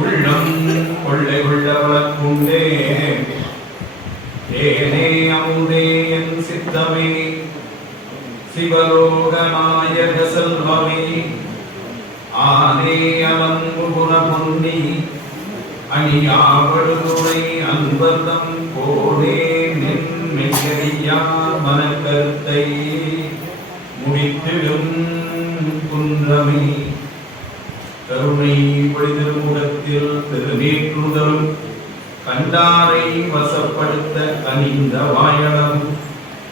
உள்ளம் கொள்ளை கொள்ளவளக்குண்டே ஏனே அமுதே என் சித்தமே. சிவலோகநாயக செல்வமே. ஆனே அலங்குகுண பொன்னி அணியாவடுதுணை அன்பர்தம் கோடே நின் மனக்கருத்தை. முடித்திடும் குன்றமே. கருணை பொழிதிருமுகத்தில் திருநீற்றுதலும் கண்டாரை வசப்படுத்த கனிந்த வாயனம்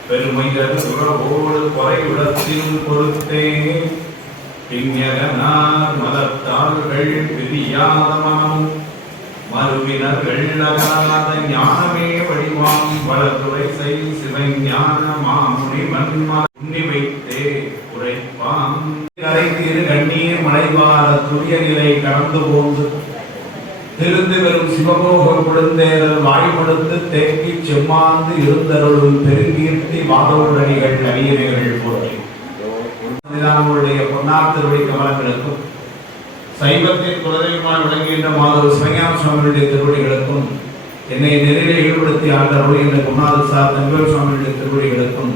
பெருமைகள் உறவோடு குறைவிடத்தில் பொறுத்தே. பிஞகனார் மதத்தாள்கள் பிரியாதமாம் மறுவினர்கள் அகாத ஞானமே வடிவாம். வளத்துறை செய் சிவஞான மாமுனி மன்மா உண்ணி வைத்தே உரைப்பாம் கரைத்தீர் கண்ணீர் மலைவார துரிய நிலை கடந்து போந்து திருந்து வரும் சிவபோக குழந்தேரல் வாய்மடுத்து தேக்கி செம்மாந்து இருந்தருளும் பெருங்கீர்த்தி மாதவுடனிகள் கவியர்கள் போற்றி. அவருடைய பொன்னார் திருவடி கமலங்களுக்கும் சைவத்தின் குலதெய்வமாக விளங்குகின்ற மாதவ சிவஞான சுவாமியுடைய திருவடிகளுக்கும் என்னை நெறியிலே ஈடுபடுத்தி ஆண்டவர்கள் என்ற குருநாத சார் தங்கவேல் சுவாமியுடைய திருவடிகளுக்கும்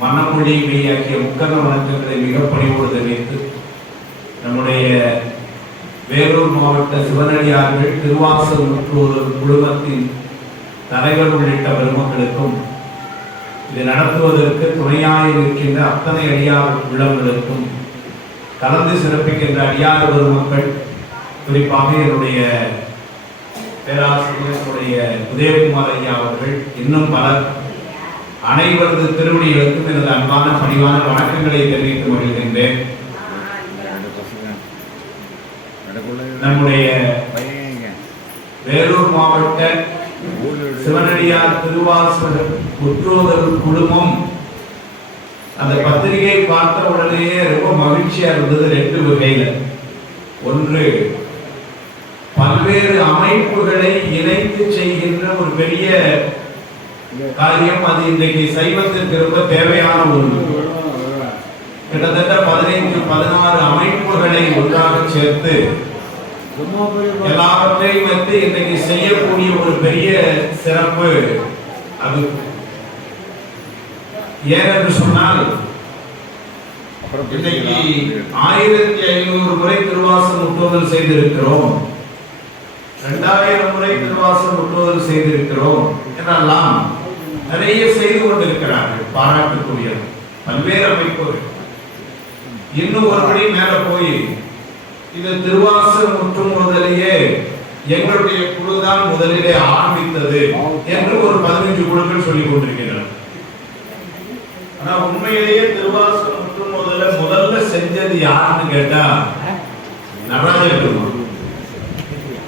மன்னமொழி மெய்யாக்கிய முக்கர வணக்கங்களை மிக பணிவோடு தெரிவித்து நம்முடைய வேலூர் மாவட்ட சிவனடியார்கள் திருவாசல் முற்றோர் குழுமத்தின் தலைவர் உள்ளிட்ட பெருமக்களுக்கும் இதை நடத்துவதற்கு துணையாக இருக்கின்ற அத்தனை அடியார் உள்ளவர்களுக்கும் கலந்து சிறப்பிக்கின்ற அடியார் பெருமக்கள் குறிப்பாக என்னுடைய பேராசிரியருடைய உதயகுமார் ஐயா அவர்கள் இன்னும் பலர் அனைவரது திருவடிகளுக்கும் எனது அன்பான பணிவான வணக்கங்களை தெரிவித்து மகிழ்கின்றேன் நம்முடைய வேலூர் மாவட்ட சிவனடியார் திருவாசகர் குற்றோதல் குழுமம் அந்த பத்திரிகை பார்த்த உடனேயே ரொம்ப மகிழ்ச்சியா இருந்தது ரெண்டு வகையில. ஒன்று பல்வேறு அமைப்புகளை இணைத்து செய்கின்ற ஒரு பெரிய காரியம் அது இன்றைக்கு சைவத்திற்கு ரொம்ப தேவையான ஒன்று. கிட்டத்தட்ட பதினைந்து பதினாறு அமைப்புகளை ஒன்றாக சேர்த்து எல்லாவற்றையும் வந்து இன்றைக்கு செய்யக்கூடிய ஒரு பெரிய சிறப்பு அது. ஏனென்று சொன்னால் இன்னைக்கு ஆயிரத்தி ஐநூறு முறை திருவாசம் முற்றுதல் செய்திருக்கிறோம். இரண்டாயிரம் முறை திருவாசம் முற்றுதல் செய்திருக்கிறோம் என்றெல்லாம் நிறைய செய்து கொண்டிருக்கிறார்கள் பாராட்டுக்குரியது. பல்வேறு அமைப்புகள். இன்னும் ஒருபடி மேல போய் இது திருவாசு முற்றும் முதலியே எங்களுடைய குழுதான் முதலிலே ஆரம்பித்தது என்று ஒரு பதினஞ்சு குழுக்கள் சொல்லிக் கொண்டிருக்கிறார் ஆனா உண்மையிலேயே திருவாசு முற்றும் முதல்ல முதல்ல செஞ்சது யாருன்னு கேட்டா நடராஜ பெருமாள்.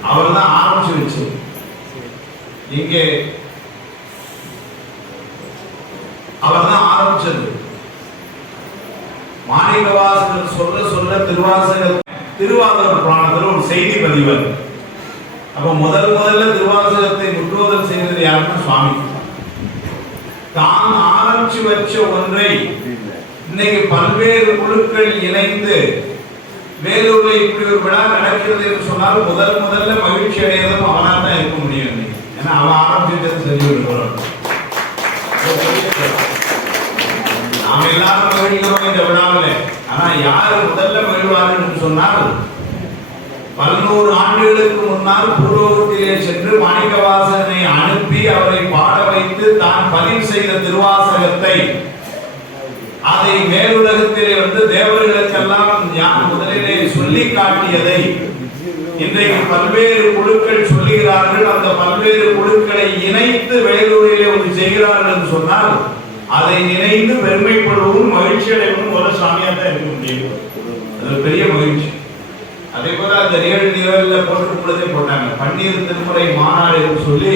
அவர் தான் ஆரம்பிச்சு வச்சு. இங்கே அவர் தான் ஆரம்பிச்சது. மாணிக்கவாசகர் சொல்ல சொல்ல திருவாசகர் திருவாசகர் புராணத்தில் ஒரு செய்தி பதிவர் அப்ப முதல் முதல்ல திருவாசகத்தை முற்றுவதல் செய்தது யாருன்னா சுவாமி. தான் ஆரம்பிச்சு வச்ச ஒன்றை இன்னைக்கு பல்வேறு குழுக்கள் இணைந்து வேலூர்ல இப்படி ஒரு விழா நடக்கிறது என்று சொன்னால் முதல் முதல்ல மகிழ்ச்சி அடையதும் அவனால் தான் இருக்க முடியும் ஏன்னா அவன் ஆரம்பிச்சது செஞ்சு விடுறோம் நாம் எல்லாரும் மகிழ்கிறோம் இந்த விழாவில். ஆனா யாரு முதல்ல மகிழ்வார்கள் என்று சொன்னால் பல்நூறு ஆண்டுகளுக்கு முன்னால் பூர்வகத்திலே சென்று மாணிக்கவாசகனை அனுப்பி அவரை பாட வைத்து தான் பதிவு செய்த திருவாசகத்தை அதை மேலுலகத்திலே வந்து தேவர்களுக்கெல்லாம் யார் முதலிலே சொல்லி காட்டியதை இன்றைக்கு பல்வேறு குழுக்கள் சொல்லுகிறார்கள். அந்த பல்வேறு குழுக்களை இணைத்து வேலூரிலே ஒன்று செய்கிறார்கள் என்று சொன்னால் அதை நினைந்து பெருமைப்படுவதும் மகிழ்ச்சி அடைவதும் ஒரு சாமியாக தான் இருக்க முடியும். அது ஒரு பெரிய மகிழ்ச்சி. அதே போல அந்த ரியல் நிகழ்ல போட்டு போட்டாங்க. பன்னீர் திருமுறை மாநாடு என்று சொல்லி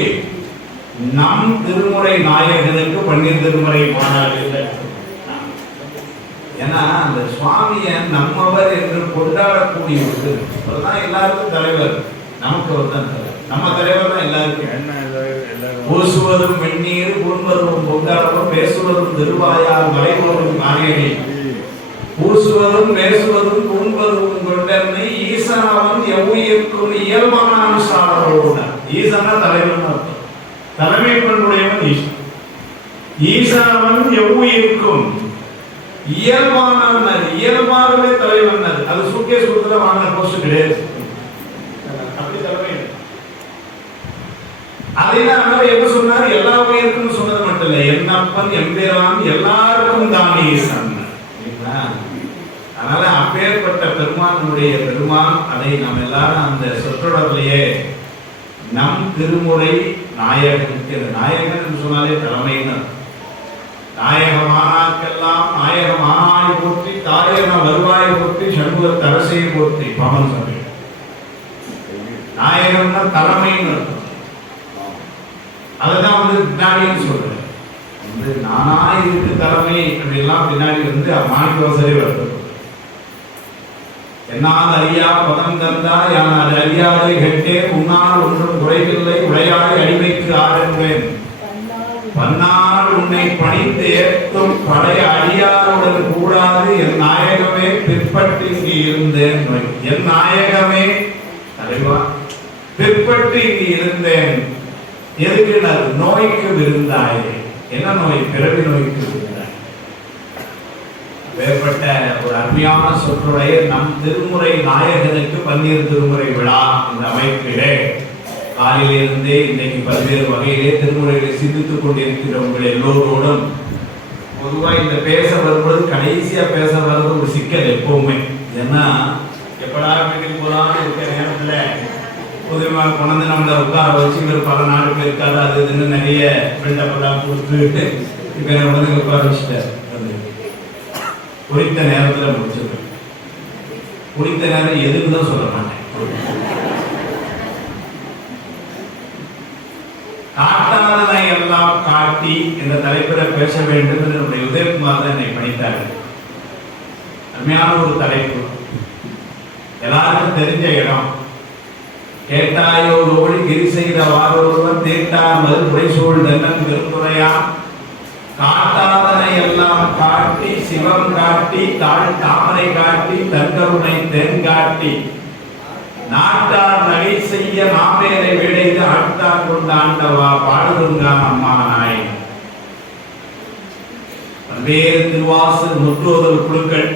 நம் திருமுறை நாயகனுக்கு பன்னீர் திருமுறை மாநாடு இல்லை ஏன்னா அந்த சுவாமியை நம்மவர் என்று கொண்டாடக்கூடிய ஒரு தான் எல்லாருக்கும் தலைவர். நமக்கு அவர் தான் தலைவர். நம்ம தலைவர் தான் எல்லாருக்கும். என்ன? பூசுவதும் வெந்நீர் உண்பதும் பொங்காரமும் பேசுவதும் திருவாயார் மறைவதும் நாயகி பூசுவதும் பேசுவதும் உண்பதும் கொண்டனை ஈசனாவன் இயல்பான இயல்பானான் ஈசனா தலைவன் தலைமை பண்புடையவன் ஈசன். ஈசனவன் எவ்வுயிருக்கும் இயல்பானவன் இயல்பாகவே தலைவன் அது. சுக்கே சூக்கே வாங்கின போஸ்ட் கிடையாது அப்படி தலைமை இல்லை. அதைதான் அவர் என்ன சொன்னார்? எல்லா உயிருக்கும் சொன்னது மட்டும் இல்ல. என்னப்பன் எம்பேரான் எல்லாருக்கும் தானே சொன்னார் சரிங்களா? அதனால அப்பேற்பட்ட பெருமானுடைய பெருமான் அதை நாம் எல்லாரும் அந்த சொற்றொடர்லயே நம் திருமுறை நாயகன் நாயகன் என்று சொன்னாலே தலைமையினர் நாயகமானாக்கெல்லாம் நாயகமானாய் போற்றி தாயகன வருவாய் போற்றி சண்முக தரசை போற்றி பவன் சபை நாயகம்னா தலைமைன்னு அர்த்தம் வந்து பின்னாடின்னு சொல்றேன். வந்து நானா இருக்கு தலைமை அப்படிலாம் பின்னாடி வந்து மாணிக்கவாசரே வருது. என்னால் அறியா பதம் தந்தா யான் அது அறியாதை கேட்டேன். உன்னால் ஒன்றும் குறைவில்லை உடையாய் அடிமைக்கு ஆடுவேன் பன்னால் உன்னை பணித்து ஏற்றும் படைய அடியாருடன் கூடாது. என் நாயகமே பிற்பட்டு இங்கு இருந்தேன். என் நாயகமே அறிவா? பிற்பட்டு இங்கு இருந்தேன். எதுக்கு நான் நோய்க்கு விருந்தாயே? என்ன நோய்? பிறவி நோய்க்கு விருந்தாய். வேறுபட்ட ஒரு அருமையான சொற்றுடைய நம் திருமுறை நாயகனுக்கு பன்னீர் திருமுறை விழா இந்த அமைப்பிலே காலையிலிருந்தே இன்னைக்கு பல்வேறு வகையிலே திருமுறைகளை சிந்தித்துக் கொண்டிருக்கிற உங்கள் எல்லோரோடும் பொதுவா இந்த பேச வரும்பொழுது கடைசியா பேச வர்றது ஒரு சிக்கல் எப்பவுமே. ஏன்னா எப்படா வீட்டுக்கு போலாம்னு இருக்கிற நேரத்துல பொதுவாக கொண்டு நம்மளை உட்கார வச்சு இவர் பல நாடுகள் இருக்காது அது இதுன்னு நிறைய பில்டப்பெல்லாம் கொடுத்துட்டு இப்போ என்ன உடனே உட்கார வச்சுட்டார். குறித்த நேரத்துல முடிச்சது குறித்த நேரம் எதுன்னு தான் சொல்ல மாட்டேன். காட்டாததை எல்லாம் காட்டி இந்த தலைப்பில் பேச வேண்டும் என்று நம்முடைய உதயகுமார் தான் என்னை பணித்தார்கள் அருமையான ஒரு தலைப்பு. எல்லாருக்கும் தெரிஞ்ச இடம். கேட்டாயோ ரோடி கிரி செய்த வாரோருவர் தேட்டார் மது உடைசூழ் தன்னன் பெருந்துரையா காட்டாதனை எல்லாம் காட்டி சிவம் காட்டி தாழ் தாமரை காட்டி தங்கருணை தென் காட்டி. நாட்டார் நகை செய்ய நாமேரை விடைந்து ஆட்டார் கொண்ட ஆண்டவா அம்மா நாய் பல்வேறு திருவாசல் முற்றோதல் குழுக்கள்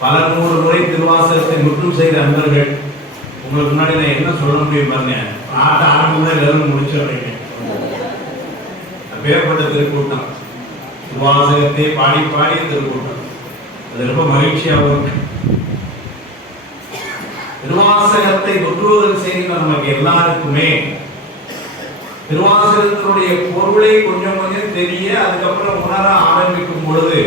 பல நூறு முறை திருவாசகத்தை முற்றும் செய்த அன்பர்கள் உங்களுக்கு முன்னாடி நான் என்ன சொல்ல முடியும் பாருங்க? ஆட்ட ஆரம்பம் எல்லாரும் முடிச்சிடுறீங்க. பேர்பட்ட திருக்கூட்டம். திருவாசகத்தை பாடி பாடிய திருக்கூட்டம். அது ரொம்ப மகிழ்ச்சியாகவும் இருக்கு. திருவாசகத்தை முற்றுவதல் செய்கிற நமக்கு எல்லாருக்குமே திருவாசகத்தினுடைய பொருளை கொஞ்சம் கொஞ்சம் தெரிய அதுக்கப்புறம் உணர ஆரம்பிக்கும் பொழுது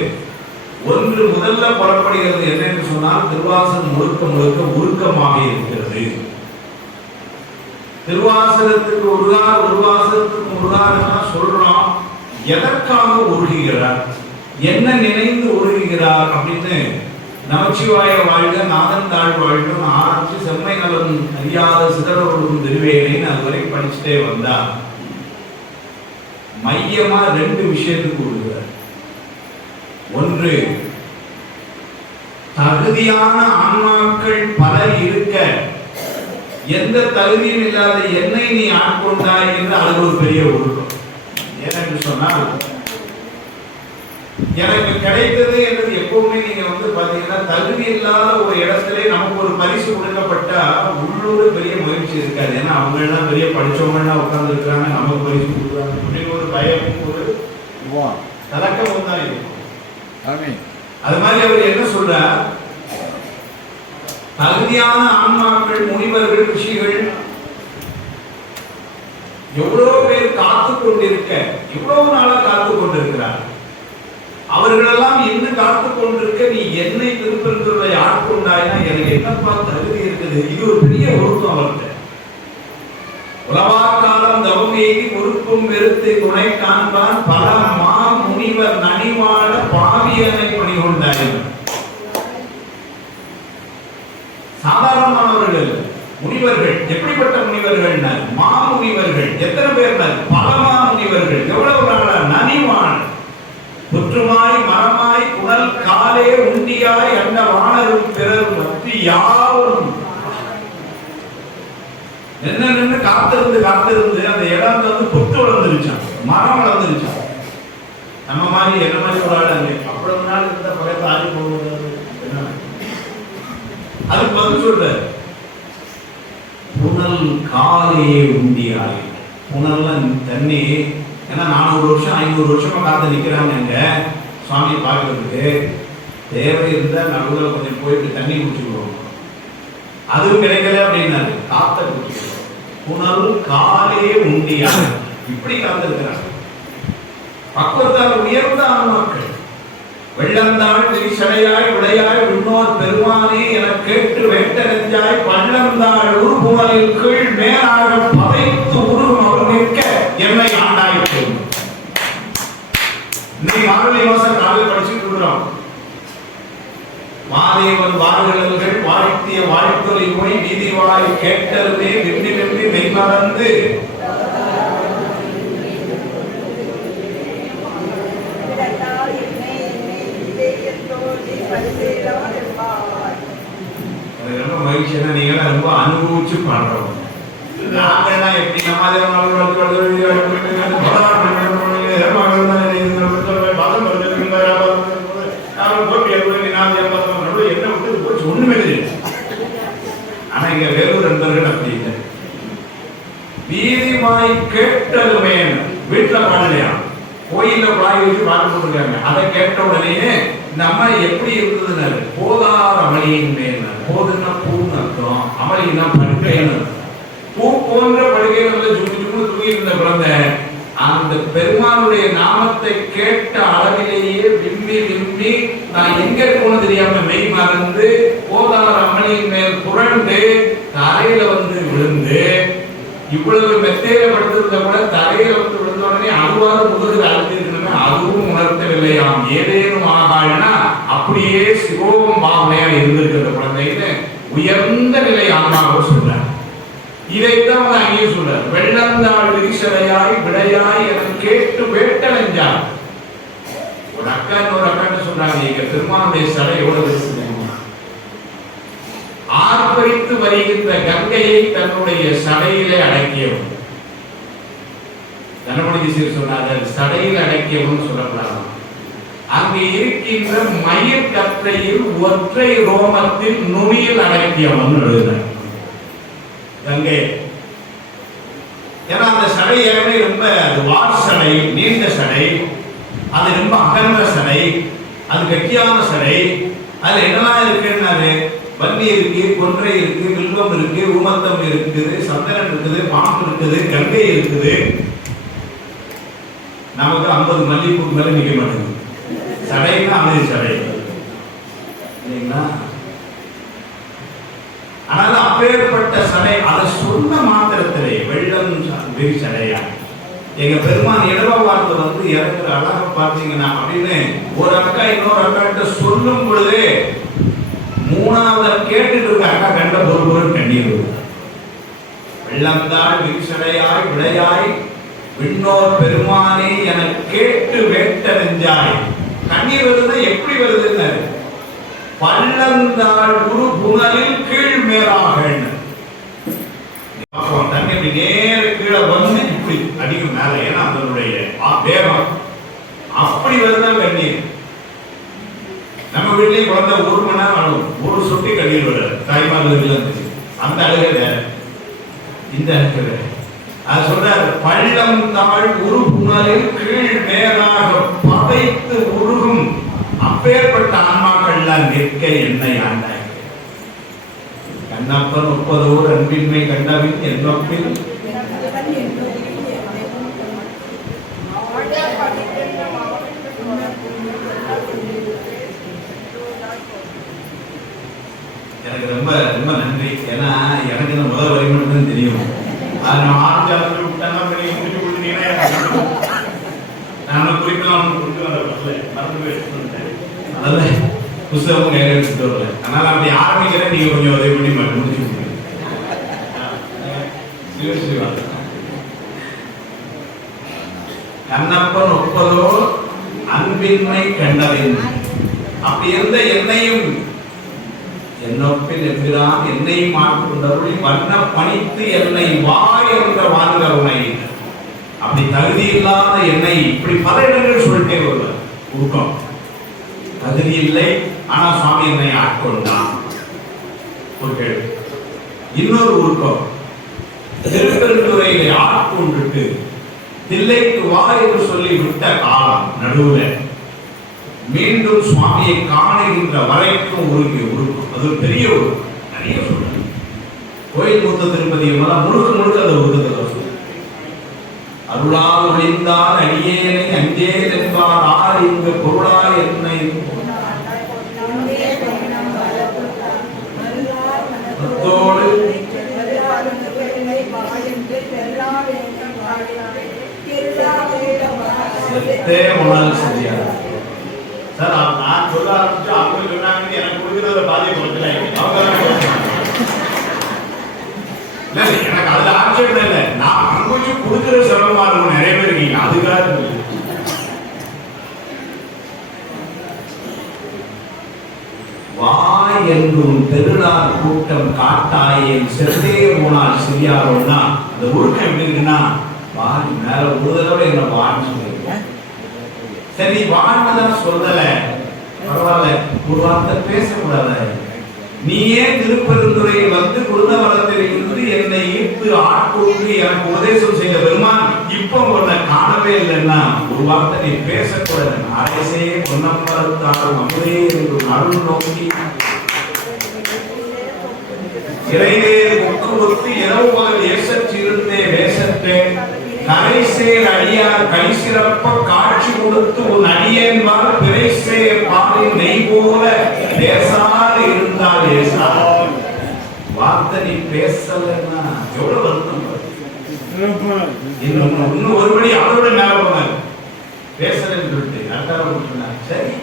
ஒன்று முதல்ல புறப்படுகிறது என்ன என்று சொன்னால் திருவாசன் முழுக்க முழுக்க உருக்கமாக இருக்கிறது. திருவாசனத்துக்கு உருகார் உருவாசனத்துக்கு உருகார் சொல்றோம். எதற்காக உருகுகிறார்? என்ன நினைந்து உருகுகிறார் அப்படின்னு நமச்சிவாய வாழ்க நாதன் தாழ் வாழ்க ஆரம்பிச்சு செம்மை நலன் அறியாத சிதறவர்களும் திருவேனைன்னு அதுவரை படிச்சுட்டே வந்தா மையமா ரெண்டு விஷயத்துக்கு உருகிறார் ஒன்று தகுதியான ஆன்மாக்கள் பலர் இருக்க எந்த தகுதியும் இல்லாத என்னை நீ ஆட்கொண்டாய் என்று அது ஒரு பெரிய ஒழுக்கம் ஏனென்று சொன்னால் எனக்கு கிடைத்தது என்பது எப்பவுமே நீங்க வந்து பாத்தீங்கன்னா தகுதி இல்லாத ஒரு இடத்துல நமக்கு ஒரு பரிசு கொடுக்கப்பட்டா உள்ளூர் பெரிய முயற்சி இருக்காது. ஏன்னா அவங்க எல்லாம் பெரிய படிச்சவங்க எல்லாம் உட்கார்ந்து இருக்கிறாங்க நமக்கு பரிசு கொடுக்குறாங்க. அப்படின்னு ஒரு பயமும் ஒரு கலக்கமும் தான் இருக்கும் அது மாதிரி அவர் என்ன சொல்றார்? தகுதியான ஆன்மாக்கள் முனிவர்கள் ரிஷிகள் எவ்வளவு பேர் காத்து கொண்டிருக்க எவ்வளவு நாளா காத்து கொண்டிருக்கிறார்? அவர்களெல்லாம் என்ன காத்து கொண்டிருக்க நீ என்னை திருப்பெருந்துரை ஆட்கொண்டாய்னா எனக்கு என்னப்பா தகுதி இருக்குது? இது ஒரு பெரிய ஒழுக்கம் அவர்கிட்ட. உலவாக்காலம் தவம் எய்தி பொறுப்பும் வெறுத்து துணை காண்பான் பல மா முனிவர் நனிவாழ பாவியனை பணி கொண்டார்கள் சாதாரணமானவர்கள் முனிவர்கள் எப்படிப்பட்ட முனிவர்கள் மா முனிவர்கள் எத்தனை பேர் பலமா முனிவர்கள் எவ்வளவு நாளா நனிவான். புற்றுமாய் மரமாய் குடல் காலே உண்டியாய் அண்ட வானரும் பிறரும் மத்தி யாவரும் என்ன நின்று காத்திருந்து காத்திருந்து அந்த இடம் வந்து புத்து வளர்ந்துருச்சான் மரம் வளர்ந்துருச்சான் நம்ம மாதிரி என்ன மாதிரி ஒரு ஆள் அங்கே அவ்வளவு நாள் இருந்த பக்கத்துல ஆடி போகுது. என்ன? அதுக்கு பதில் சொல்றாரு புனல் காலே உண்டியாய் புனல்ல தண்ணி ஏன்னா நானூறு வருஷம் ஐநூறு வருஷமா காத்து நிக்கிறாங்க சுவாமி சுவாமியை பார்க்கறதுக்கு. தேவை இருந்தா நடுவில் கொஞ்சம் போயிட்டு தண்ணி குடிச்சுக்கிறோம் அதுவும் கிடைக்கல அப்படின்னாரு. காத்த குடிச்சுக்கிறோம் புனல் காலையே உண்டியாய் இப்படி காத்திருக்கிறாங்க. பக்குவத்தால் உயர்ந்த ஆன்மாக்கள் வெள்ளந்தாள் விரிசடையாய் உடையாய் உன்னோர் பெருமானே என கேட்டு வேட்ட பள்ளந்தாள் உருகுமலில் கீழ் மேலாக பதைத்து உருகும் அவர் நிற்க என்னை ஆண்டாய் இன்னைக்கு மார்கழி மாசம் காலையில் படிச்சுட்டு இருக்கிறோம். மாதேவன் வார்கழல்கள் வாழ்த்திய வாழ்த்தொலை போய் நீதி வாய் கேட்டலுமே விண்ணி நின்று மெய்மறந்து விடத்தால் என்னை என்னை இதயத்தோடு பல்வேறால் என்பாய் எனக்கு ரொம்ப மகிழ்ச்சி ஏன்னா நீங்க ரொம்ப அனுபவிச்சு பண்றோம் நாங்கெல்லாம் எப்படி நம்ம அதே மாதிரி வந்து வந்து வந்து வந்து வந்து வந்து பலவாறு பண்ணி பண்ணி பண்ணி தர்மங்கள் தான் இது நம்ம சொல்ல பாதம் வருது பின்பாரா நான் போட்டி எப்படி ரொம்ப ஏமாத்தம் நடுவு என்ன விட்டு ஒண்ணுமே ஆனா இங்க வேலூர் நண்பர்கள் அப்படி இல்லை. வீதிமாய் கேட்டதுமே வீட்டுல பாடலையா கோயில்ல பாய் வச்சு பார்க்க போட்டிருக்காங்க. அதை கேட்ட உடனே நம்ம எப்படி இருக்குதுன்னு போதார் அமளியின் மேல போதுன்னா பூன்னு அர்த்தம். அமளின்னா படுக்கைன்னு பூ போன்ற படுகையில நம்ம ஜும்மு ஜும்முன்னு தூங்கி இருந்த குழந்தை அந்த பெருமானுடைய நாமத்தை கேட்ட அளவிலேயே விம்மி விம்மி நான் எங்க இருக்கணும் தெரியாம மெய் மறந்து போதார் அமளியின் மேல் புரண்டு தரையில வந்து விழுந்து இவ்வளவு மெத்தையில படுத்திருந்த கூட தரையில வந்து விழுந்த உடனே அதுவாறு முதுகு அழுத்தி அதுவும் உணர்த்தவில்லையாம். ஏதேனும் ஆகாயனா அப்படியே சிவோகம் பாவனையா இருந்திருக்கிற குழந்தைன்னு உயர்ந்த நிலை ஆன்மாவை சொல்றார். இதைத்தான் வந்து அங்கேயும் சொல்றார். வெள்ளந்தாள் விரிசலையாய் விடையாய் என கேட்டு வேட்டலைஞ்சார். ஒரு அக்கா ஒரு அக்கான்னு சொல்றாங்க. இங்க திருமாவுடைய சடை எவ்வளவு பெருசு ஆர்ப்பரித்து வருகின்ற கங்கையை தன்னுடைய சடையிலே அடக்கியவன் கணபதி சீர் சொன்னார் சடையில் அடக்கியவன் சொல்லக்கூடாது அங்கு இருக்கின்ற மயிர் கற்றையில் ஒற்றை ரோமத்தில் நுனியில் அடக்கியவன் எழுதுறார் கங்கை. ஏன்னா அந்த சடை ஏற்கனவே ரொம்ப வார் சடை நீண்ட சடை அது ரொம்ப அகன்ற சடை அது கட்டியான சடை அதுல என்னெல்லாம் இருக்குன்னாரு? வன்னி இருக்கு கொன்றை இருக்கு வில்வம் இருக்கு ஊமத்தம் இருக்குது சந்தனம் இருக்குது பாம்பு இருக்குது கங்கை இருக்குது. நமக்கு ஐம்பது மல்லிகைப்பூ மேல நிக்க மாட்டேங்குது. சடைன்னா அமைதி சடை இல்லைங்களா? ஆனாலும் அப்பேற்பட்ட சடை அதை சொன்ன மாத்திரத்திலே வெள்ளம் வெறி சடையா எங்க பெருமான் இடவா வார்த்தை வந்து இறங்குற அழகா பார்த்தீங்கன்னா அப்படின்னு ஒரு அக்கா இன்னொரு அக்கா கிட்ட சொல்லும் பொழுதே மூணாவது கேட்டுட்டு இருக்க அக்கா கண்ட ஒரு பொருள் கண்ணீர் வெள்ளந்தாய் விரிசடையாய் விடையாய் விண்ணோர் பெருமானே என கேட்டு வேட்டறிஞ்சாய் கண்ணீர் வருது எப்படி வருதுன்னு பள்ளந்தாள் குரு புனலில் கீழ் மேலாகன்னு பார்ப்போம் தண்ணி அப்படி நேர கீழே வந்து இப்படி அடிக்கும் மேல ஏன்னா அதனுடைய ஆ- வேகம் அப்படி வருதான் கண்ணீர் நம்ம வீட்லயும் குழந்தை ஒரு மணி நேரம் அழுவும் ஒரு சொட்டி கண்ணீர் வராது தாய்மார்கள் அந்த அழுகை வேற இந்த அழுகை வேற அது சொல்றாரு பள்ளம் தாழ் உரு புனலில் கீழ் மேலாக பதைத்து உருகும் அப்பேற்பட்ட ஆன்மாக்கள்லாம் நிற்க என்னை ஆண்டாய் கண்ணப்பன் ஒப்பதோர் அன்பின்மை கண்டவின் என்னப்பில் இவன் என்பதில் என்னை ஆட படிக்கின்ற எனக்கு ரொம்ப ரொம்ப நன்றி ஏன்னா எனக்கு இந்த முதல் வரி மட்டும் தெரியும். அது நான் ஆரம்பிச்சு விட்டாங்க பெரிய முடிச்சு கொடுத்தீங்கன்னா எனக்கு தெரியும். நான் குறிப்பெல்லாம் ஒன்று கொடுத்து வர வரல மறந்து போய் எடுத்துட்டு வந்துட்டேன். அதனால புஸ்தகம் கையில் எடுத்துட்டு வரல. அதனால அப்படி ஆரம்பிக்கிறேன். நீங்க கொஞ்சம் உதவி பண்ணி ம- முடிச்சு கொடுங்க. கண்ணப்பன் ஒப்பதோ அன்பின்மை கண்டறிந்து. அப்படி இருந்த என்னையும் என்னொப்பில் எம்பிரான் என்னை மாற்றுண்டவர்கள் வண்ண பணித்து என்னை வா என்ற வான்கருணை. அப்படி தகுதி இல்லாத என்னை இப்படி பல இடங்கள் சொல்லிட்டே வருவார். உருக்கம். தகுதி இல்லை ஆனா சுவாமி என்னை ஆட்கொண்டான். ஒரு கேள்வி இன்னொரு உருக்கம். திருப்பெருந்துறையிலே ஆட்கொண்டுட்டு தில்லைக்கு வா என்று சொல்லி விட்ட காலம் நடுவுல. மீண்டும் சுவாமியை காணுகின்ற வரைக்கும் உருகி உருக்கும். அது ஒரு பெரிய உருக்கம் நிறைய சொல்றாங்க கோயில் மூத்த திருப்பதி முழுக்க முழுக்க அந்த உருக்கத்தை அருளால் ஒளிந்தால் அடியேனை அஞ்சே என்பார் ஆர் இங்கு பொருளா என்னை முத்தோடு செத்தே உணர்வு சரியா சார் நான் சொல்ல ஆரம்பிச்சு அவங்க பாதி கொடுக்கல இல்ல எனக்கு அதுல ஆட்சேபம் இல்லை நான் அங்குச்சு கொடுக்குற சிரமமா இருக்கும் நிறைய பேர் இருக்கீங்க அதுக்காக வா என்றும் பெருநாள் கூட்டம் காட்டாயின் செத்தே போனால் சரியாரோன்னா அந்த ஒழுக்கம் எப்படி இருக்குன்னா வா மேல ஒரு தடவை என்ன வான்னு சொல்லியிருக்கேன் சரி வான்னு தான் சொல்லல பரவாயில்ல. ஒரு வார்த்தை பேசக்கூடாது. நீயே திருப்பெருந்துறையில் வந்து குருதவரத்தில் இருந்து என்னை ஈர்த்து ஆட்கொண்டு எனக்கு உபதேசம் செய்த பெருமான் இப்ப உன்னை காணவே இல்லைன்னா ஒரு வார்த்தை நீ பேசக்கூடாது. அரசே பொன்னம்பரத்தாரும் அமுதே என்று அருள் நோக்கி. இறைவே முக்கு ஒத்து இரவு பகல் ஏசச் கரைசேர் அடியார் கை சிறப்ப காட்சி கொடுத்து உன் அடியேன்பால் பிறைசேர் பாலின் நெய் போல பேசாது இருந்தால் ஏசா வார்த்தை நீ பேசலைன்னா எவ்வளவு வருத்தம் இன்னும் ஒருபடி அவரோட மேல போனார் பேசலன்னு சொல்லிட்டு அடுத்த சரி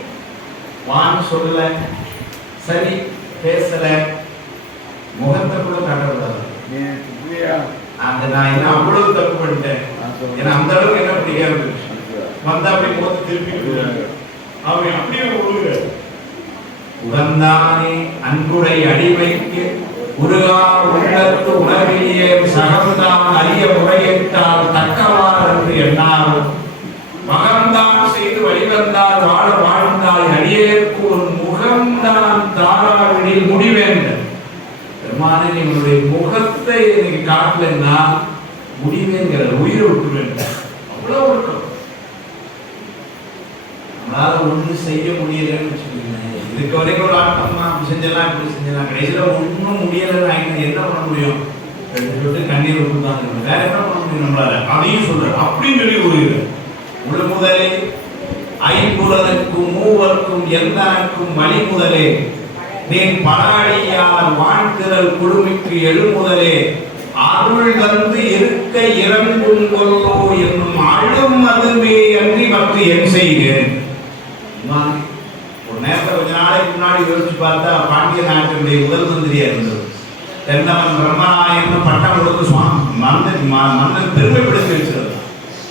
வான்னு சொல்லல. சரி பேசல. முகத்தை கூட காட்டக்கூடாது அந்த நான் என்ன அவ்வளவு தப்பு பண்ணிட்டேன்? ஏன்னா அந்த அளவுக்கு என்ன இருந்துச்சு. வந்தா அப்படி முகத்தை திருப்பி அவன் அப்படியே உழுகுற உகந்தானே அன்புடை அடிமைக்கு உருகா உள்ளத்து உணவிலேயே சகம்தான் காட்டலைன்னா முடிவேங்கிற உயிரை விட்டுருவேன் அவ்வளோ இருக்கும் நம்மளால ஒன்றும் செய்ய முடியலன்னு வச்சுக்கோங்களேன். இதுக்கு வரைக்கும் ஒரு ஆட்டம்மா அப்படி செஞ்சலாம் இப்படி செஞ்சலாம். கடைசியில் ஒண்ணும் முடியலைன்னு ஆயிடுச்சு என்ன பண்ண முடியும்? ரெண்டு கண்ணீர் விட்டுதான் வேற என்ன பண்ண முடியும் நம்மளால? அதையும் சொல்றேன் அப்படின்னு சொல்லி ஒரு உள்ள முதலே ஐம்புலனுக்கும் மூவர்க்கும் எந்தனுக்கும் வழி முதலே. நீன் பலாடியார் வான்திரல் குழுமிக்கு எழுமுதலே அருள் தந்து இருக்க இறங்கும் கொள்ளோ என்னும் அழும் அதுவே அன்றி மற்ற என் செய்கிறேன் ஒரு நேரத்தில் கொஞ்ச நாளைக்கு முன்னாடி யோசிச்சு பார்த்தா பாண்டிய நாட்டினுடைய முதல் மந்திரியா இருந்தது தென்னவன் பிரம்மநாயகன் பட்டம் கொடுத்து சுவாமி மன்னன் மன்னன் பெருமைப்படுத்தி வச்சிருந்தான்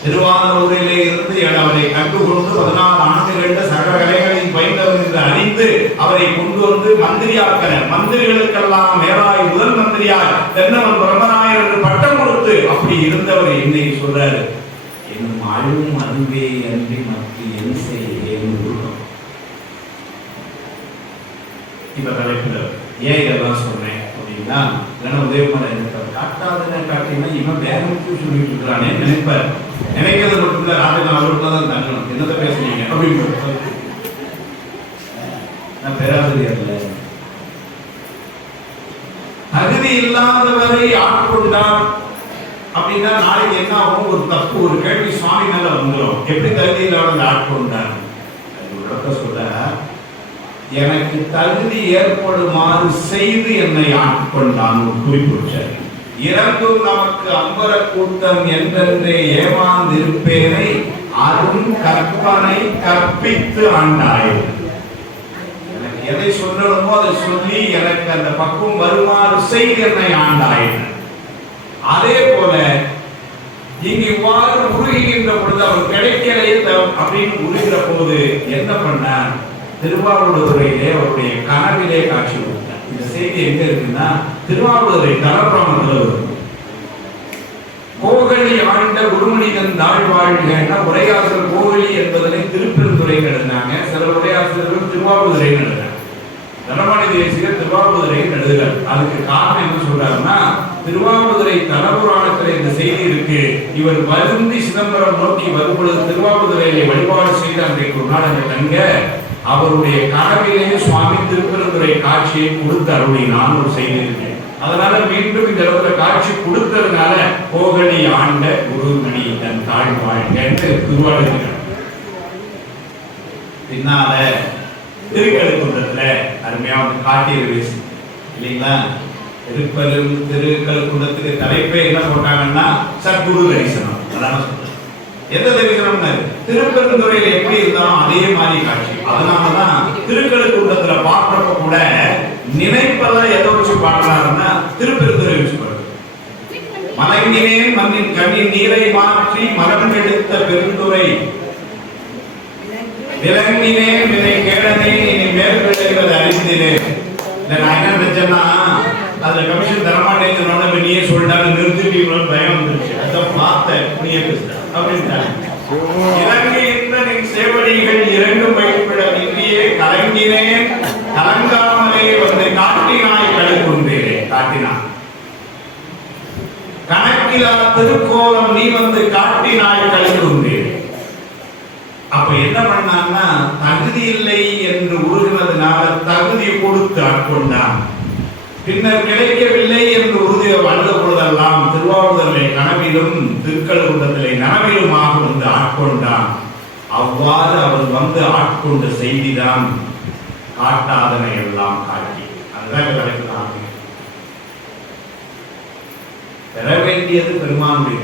திருவாரூரிலே இருந்து அவரை கண்டு கொண்டு பதினாறு ஆண்டுகளில் சகல கலைகளையும் பயின்றவர் என்று அறிந்து அவரை கொண்டு வந்து மந்திரியாக்கினர். மந்திரிகளுக்கெல்லாம் மேலாய் முதல் மந்திரியாய் தென்னவன் பிரம்மநாயகர் என்று பட்டம் கொடுத்து அப்படி இருந்தவர் இன்னைக்கு சொல்றாரு. என் அழும் அன்பே அன்றி மற்ற என் செய்கிறேன் இப்ப தலைப்பில் ஏன் இதெல்லாம் சொன்னேன் அப்படின்னா இல்லைன்னா உதயகுமார் இருக்கார் காட்டாதன காட்டினா இவன் வேற விஷயம் சொல்லிட்டு இருக்கிறானே நினைப்பார். நினைக்கிறது மட்டும் இல்ல அவருக்கு தான் தங்கணும் என்னத்த பேசுறீங்க? அப்படின்னு நான் பேராசிரியர் இல்லை. தகுதி இல்லாதவரை ஆட்கொண்டான் அப்படின்னா நாளைக்கு என்ன ஆகும்? ஒரு தப்பு ஒரு கேள்வி சுவாமி மேல வந்துடும் எப்படி தகுதி இல்லாத ஆட்கொண்டார் அது ஒரு எனக்கு தகுதி ஏற்படுமாறு செய்து என்னை ஆட்கொண்டான் ஒரு குறிப்பு இறங்கும் நமக்கு அம்பர கூட்டம் என்றென்றே ஏமாந்திருப்பேனை அருண் கற்பனை கற்பித்து ஆண்டாய். எனக்கு எதை சொல்லணுமோ அதை சொல்லி எனக்கு அந்த பக்குவம் வருமாறு செய்து என்னை ஆண்டாய். அதே போல இங்கு இவ்வாறு உருகின்ற பொழுது அவர் கிடைக்கலையே த- அப்படின்னு உருகிற போது என்ன பண்ணார்? திருவாவூடுதுறையிலே அவருடைய கனவிலே காட்சி கொடுத்தார். இந்த செய்தி எங்க இருக்குன்னா திருவாவூடுதுறை தலப்புராணத்துல வரும் கோகலி ஆண்ட குருமணிதன் தாழ் வாழ்கன்னா உரையாசல் கோகலி என்பதனை திருப்பெருந்துரை நடந்தாங்க. சில உரையாசிரியர்கள் திருவாவூதுரை நடந்தாங்க. தனமணி தேசிகர் திருவாவூதுரை நடுகிறார். அதுக்கு காரணம் என்ன சொல்றாருன்னா திருவாவூதுரை தலபுராணத்தில் இந்த செய்தி இருக்கு. இவர் வருந்தி சிதம்பரம் நோக்கி வரும்பொழுது திருவாவூதுரையிலே வழிபாடு செய்து அன்றைக்கு ஒரு நாள் அங்கே தங்க அவருடைய கனவிலேயே சுவாமி திருப்பெருந்துரை காட்சியை கொடுத்து அருளினான் ஒரு செய்தி இருக்கு. அதனால மீண்டும் இந்த இடத்துல காட்சி கொடுத்ததுனால கோகலி ஆண்ட குருமணி தன் தாழ் வாழ்க என்று திருவாடுகிறார் பின்னால திருக்கழுக்குன்றத்துல அருமையா வந்து காட்டியது பேசு இல்லைங்களா? திருப்பெரும் திருக்கழுக்குன்றத்துக்கு தலைப்பே என்ன போட்டாங்கன்னா சத்குரு தரிசனம் அதான் சொல்றேன் எந்த தரிசனம்னு? திருப்பெருந்துறையில எப்படி இருந்தாலும் அதே மாதிரி காட்சி. அதனாலதான் திருக்கழுக்குன்றத்துல பார்க்கறப்ப கூட நினைப்பதை எதை வச்சு பாடுறாருன்னா திருப்பெருந்துறை வச்சு பாடுறாரு மலங்கினேன் மண்ணின் கண்ணின் நீரை மாற்றி மரம் எடுத்த பெருந்துரை. விலங்கினேன் வினை கேடனே இனி மேற்கொள்ளுகிறது அறிந்தினேன் நான் என்ன நினைச்சேன்னா அதுல கமிஷன் தரமாட்டேங்கிறோட நீயே சொல்லிட்டாங்க நிறுத்திட்டீங்களோன்னு பயம் வந்துருச்சு. அதை பார்த்தேன் நீயே பேசுறேன் அப்படின்ட்டாங்க. இலங்கை என்ற நின் சேவடிகள் இரண்டும் வைப்பிட இன்றியே கலங்கினேன் கலங்காமலே காட்டினாய் கழுக்குன்றே காட்டினான் கணக்கிலா திருக்கோலம் நீ வந்து காட்டினாய் கழுக்குன்றே அப்ப என்ன பண்ணான்னா தகுதி இல்லை என்று உருகினதுனால தகுதி கொடுத்து ஆட்கொண்டான். பின்னர் கிடைக்கவில்லை என்று உறுதி வந்த பொழுதெல்லாம் திருவாவூதலை கனவிலும் திருக்கழுகுண்டத்திலே நனவிலுமாக வந்து ஆட்கொண்டான். அவ்வாறு அவர் வந்து ஆட்கொண்ட செய்திதான் காட்டாதனை எல்லாம் காட்டி. அதுதான் கிடைக்கிறாங்க பெற வேண்டியது பெருமானுடைய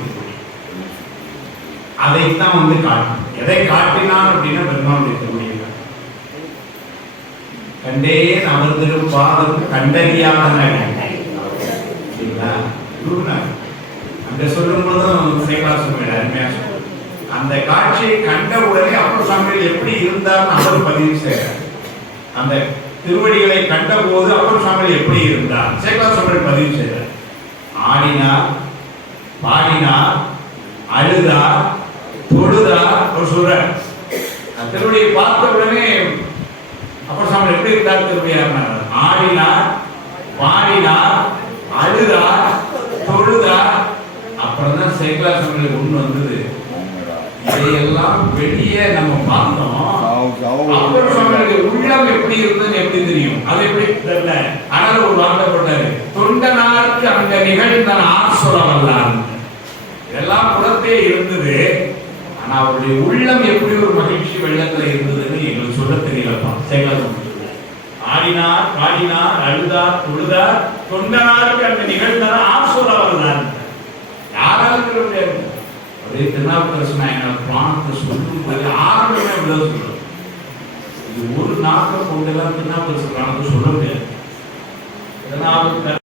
அதைத்தான் வந்து காட்டணும் எதை காட்டினான் அப்படின்னா பெருமானுடைய திருவடியை காட்டினான். கண்டேன் அவர் திருப்பாதம் கண்டறியாதன. சரிங்களா? அங்க சொல்லும் போதும் சைகாசம் அருமையா அந்த காட்சியை கண்ட உடனே அப்போ சாமிகள் எப்படி இருந்தார்னு அவர் பதிவு செய்யறார். அந்த திருவடிகளை கண்ட போது அப்பர் சாமிகள் எப்படி இருந்தார்? சேகலாசமர்கள் பதிவு செய்தார். ஆடினார் பாடினார் அழுதார் தொழுதார். ஒரு சொல்றார் திருவடியை பார்த்த உடனே அப்பர் சாமி எப்படி இருந்தார் திருவடியார் ஆடினார் பாடினார் அழுதார் தொழுதார். அப்புறம் தான் சேகலா சாமிகளுக்கு ஒன்று வந்தது. இதையெல்லாம் வெளியே நம்ம பார்த்தோம். உள்ளம் எப்படி இருந்ததுன்னு எப்படி தெரியும்? அது எப்படி? தெரியல. ஆனால் ஒரு வார்த்தை போட்டாரு. தொண்டனாருக்கு அங்க நிகழ்ந்த ஆசுர வல்லார் இதெல்லாம் புறத்தே இருந்தது. ஆனா அவருடைய உள்ளம் எப்படி ஒரு மகிழ்ச்சி வெள்ளத்துல இருந்ததுன்னு எங்களுக்கு சொல்ல தெரியலப்பா. சேகலாசம் ஆடினார் பாடினார் அழுதார் தொழுதார். தொண்டனாருக்கு அங்க நிகழ்ந்தன ஆசுர வல்லார் யாராலும் முடியாது அப்படியே திருநாவுக்கரசு எங்களை பிராணத்தை சொல்லும் போது ஆரம்பமே அப்படிதான் சொல்றோம் இது ஒரு நாட்கள் கொண்டெல்லாம் திருநாவுக்கரசு பிராணத்தை சொல்ல முடியாது. திருநாவுக்கரசு